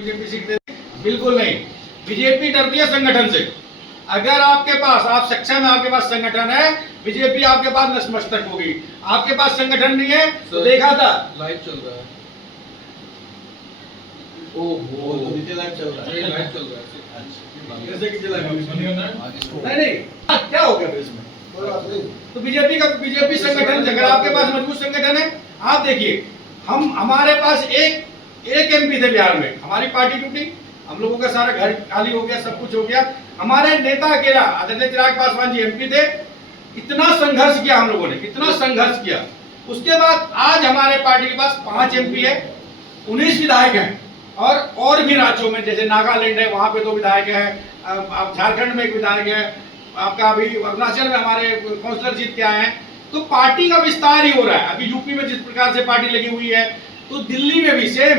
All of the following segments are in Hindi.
बीजेपी सीट देती? बिल्कुल नहीं। बीजेपी डरती है संगठन से। अगर आपके पास, आप सक्षम है, आपके पास संगठन है, बीजेपी आपके पास नतमस्तक होगी। आपके पास संगठन नहीं है तो देखा था लाइव चल रहा है। ओहो, नीचे लाइव चल रहा है। लाइव चल रहा है। कैसे की चला? नहीं, क्या हो गया फिर इसमें? तो बीजेपी संगठन, अगर आपके पास मजबूत संगठन है, आप देखिए, हमारे पास एक एमपी थे बिहार में, हमारी पार्टी टूटी, हम लोगों का सारा घर खाली हो गया, सब कुछ हो गया। हमारे नेता अकेला आदरणीय चिराग पासवान जी एमपी थे। इतना संघर्ष किया हम लोगों ने, इतना संघर्ष किया। उसके बाद आज हमारे पार्टी के पास 5 एमपी है, 19 विधायक हैं, और भी राज्यों में जैसे नागालैंड है, वहां पे 2 विधायक हैं, आप झारखंड में 1 विधायक है, आपका अभी अरुणाचल में हमारे काउंसलर जीत के आए हैं। तो पार्टी का विस्तार ही हो रहा है। अभी यूपी में जिस प्रकार से पार्टी लगी हुई है, तो दिल्ली में भी सेम,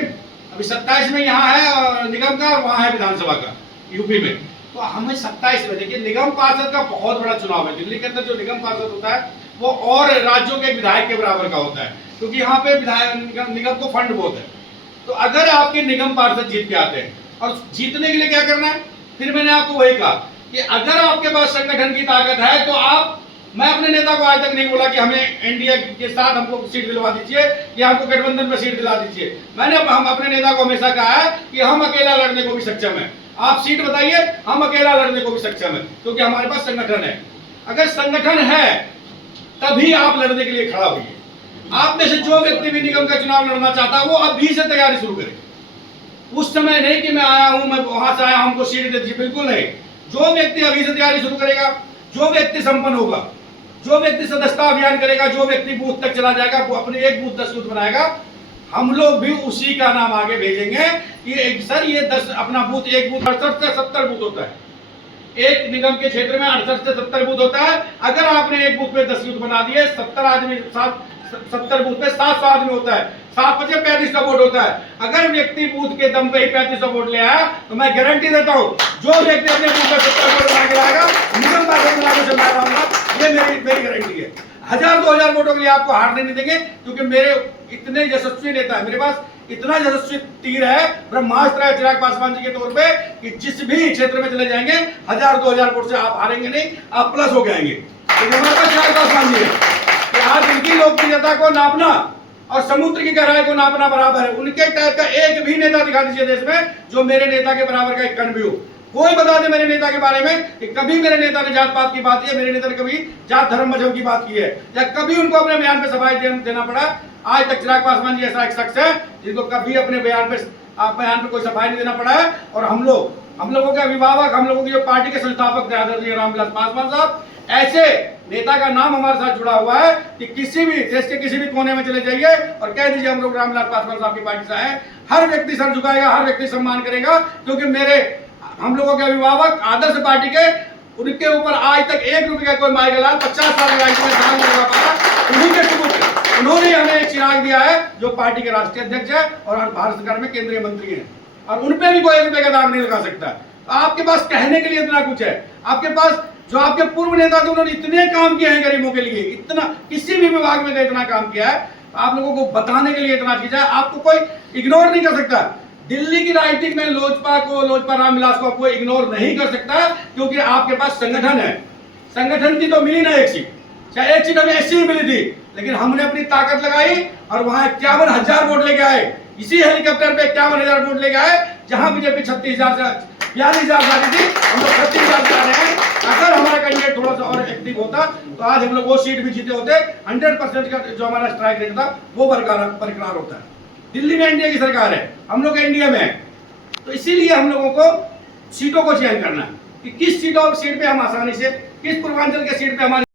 अभी 27 में यहाँ है निगम का, और वहां है विधानसभा का यूपी में। तो हमें 27 में, देखिए निगम पार्षद का बहुत बड़ा चुनाव है। दिल्ली के अंदर जो निगम पार्षद होता है वो और राज्यों के विधायक के बराबर का होता है, क्योंकि यहाँ पे विधायक निगम को फंड बहुत है। तो अगर आपके निगम पार्षद जीत के आते हैं, और जीतने के लिए क्या करना है, फिर मैंने आपको वही कहा कि अगर आपके पास संगठन की ताकत है तो मैं अपने नेता को आज तक नहीं बोला कि हमें एनडीए के साथ हमको सीट दिलवा दीजिए या हमको गठबंधन में सीट दिला दीजिए। हम अपने नेता को हमेशा कहा है कि हम अकेला लड़ने को भी सक्षम है, आप सीट बताइए, हम अकेला लड़ने को भी सक्षम है, क्योंकि हमारे पास संगठन है। अगर संगठन है तभी आप लड़ने के लिए खड़ा होइए। आप में से जो व्यक्ति भी निगम का चुनाव लड़ना चाहता है वो अभी से तैयारी शुरू करे। उस समय नहीं कि मैं आया हूं, मैं वहां से आया, हमको सीट दे दीजिए, बिल्कुल नहीं। जो व्यक्ति अभी से तैयारी शुरू करेगा, जो व्यक्ति संपन्न होगा, जो व्यक्ति सदस्यता अभियान करेगा, जो व्यक्ति बूथ तक चला जाएगा, वो अपने एक बूथ 10 बूथ बनाएगा, हम लोग भी उसी का नाम आगे भेजेंगे कि सर ये 10 अपना बूथ, एक बूथ 68 से 70 बूथ होता है। एक निगम के क्षेत्र में 68 से 70 बूथ होता है। अगर आपने एक बूथ पे 10 बूथ बना दिए, 70 आदमी, 70 बूथ पे 700 आदमी होता है, 7 बचे 3500 वोट होता है। अगर व्यक्ति बूथ के दम पे ही 3500 वोट ले आया तो मैं गारंटी देता हूं, जो व्यक्ति अपने बूथ पे 70 वोट बना के लाएगा, निगम पार्षद बना के चला जाऊंगा, ये मेरी गारंटी है। 1000-2000 वोटों के लिए आपको हारने नहीं देंगे, क्योंकि मेरे इतने यशस्वी नेता है, मेरे पास इतना यशस्वी तीर है, ब्रह्मास्त्र है चिराग पासवान जी के तौर पे, कि जिस भी क्षेत्र में चले जाएंगे 1000-2000 वोट से आप हारेंगे नहीं, आप प्लस हो जाएंगे। तो हमारे पास चिराग पासवान जी है कि आज इनकी लोकप्रियता को नापना और समुद्र की गहराई को नापना बराबर है। उनके टाइप का एक भी नेता दिखा दीजिए देश में जो मेरे नेता के बराबर का एक कण भी हो। कोई बता दे मेरे नेता के बारे में कि कभी मेरे नेता ने जात पात की बात की है, मेरे नेता ने कभी जात धर्म मजहब की बात की है, या कभी उनको अपने बयान पे सफाई देना पड़ा। आज तक चिराग पासवान जी ऐसा एक शख्स है जिनको कभी अपने बयान पे कोई सफाई नहीं देना पड़ा है। और हम लोगों के अभिभावक, हम लोगों की जो पार्टी के संस्थापक थे आदरणीय रामविलास पासवान साहब, ऐसे नेता का नाम हमारे साथ जुड़ा हुआ है कि किसी भी देश के किसी भी कोने में चले जाइए और कह दीजिए हम लोग रामविलास पासवान साहब की पार्टी से आए, हर व्यक्ति सर झुकाएगा, हर व्यक्ति सम्मान करेगा, क्योंकि हम लोगों के अभिभावक आदर्श पार्टी के, उनके ऊपर आज तक 1 रुपये का कोई माइक लाल 50 साल लगा पाया, उन्हीं के सबूत, उन्होंने हमें एक चिराग दिया है जो पार्टी के राष्ट्रीय अध्यक्ष है और भारत सरकार में केंद्रीय मंत्री है, और उनपे भी कोई 1 रुपये का दाग नहीं लगा सकता। आपके पास कहने के लिए इतना कुछ है, आपके पास जो आपके पूर्व नेता थे उन्होंने इतने काम किए हैं गरीबों के लिए, इतना किसी भी विभाग में इतना काम किया है, आप लोगों को बताने के लिए इतना चीज है, आपको कोई इग्नोर नहीं कर सकता। दिल्ली की राजनीति में लोजपा रामविलास को कोई इग्नोर नहीं कर सकता, क्योंकि आपके पास संगठन है। संगठन की तो मिली ना एक सीट, चाहे एक सीट हमें ऐसी ही मिली थी, लेकिन हमने अपनी ताकत लगाई और वहां 51,000 वोट लेके आए। इसी हेलीकॉप्टर पे 51,000 वोट लेके आए, जहां बीजेपी 36,000 से 42,000 सारी थी, हम लोग 36,000 से आ रहे हैं। अगर हमारा कैंडिडेट थोड़ा सा और एक्टिव होता तो आज हम लोग वो सीट भी जीते होते। 100% का जो हमारा स्ट्राइक रेट था वो बरकरार होता है। दिल्ली में एनडीए की सरकार है, हम लोग एनडीए में है, तो इसीलिए हम लोगों को सीटों को चयन करना है कि किस सीट पे हम आसानी से, किस पूर्वांचल के सीट पे हमारी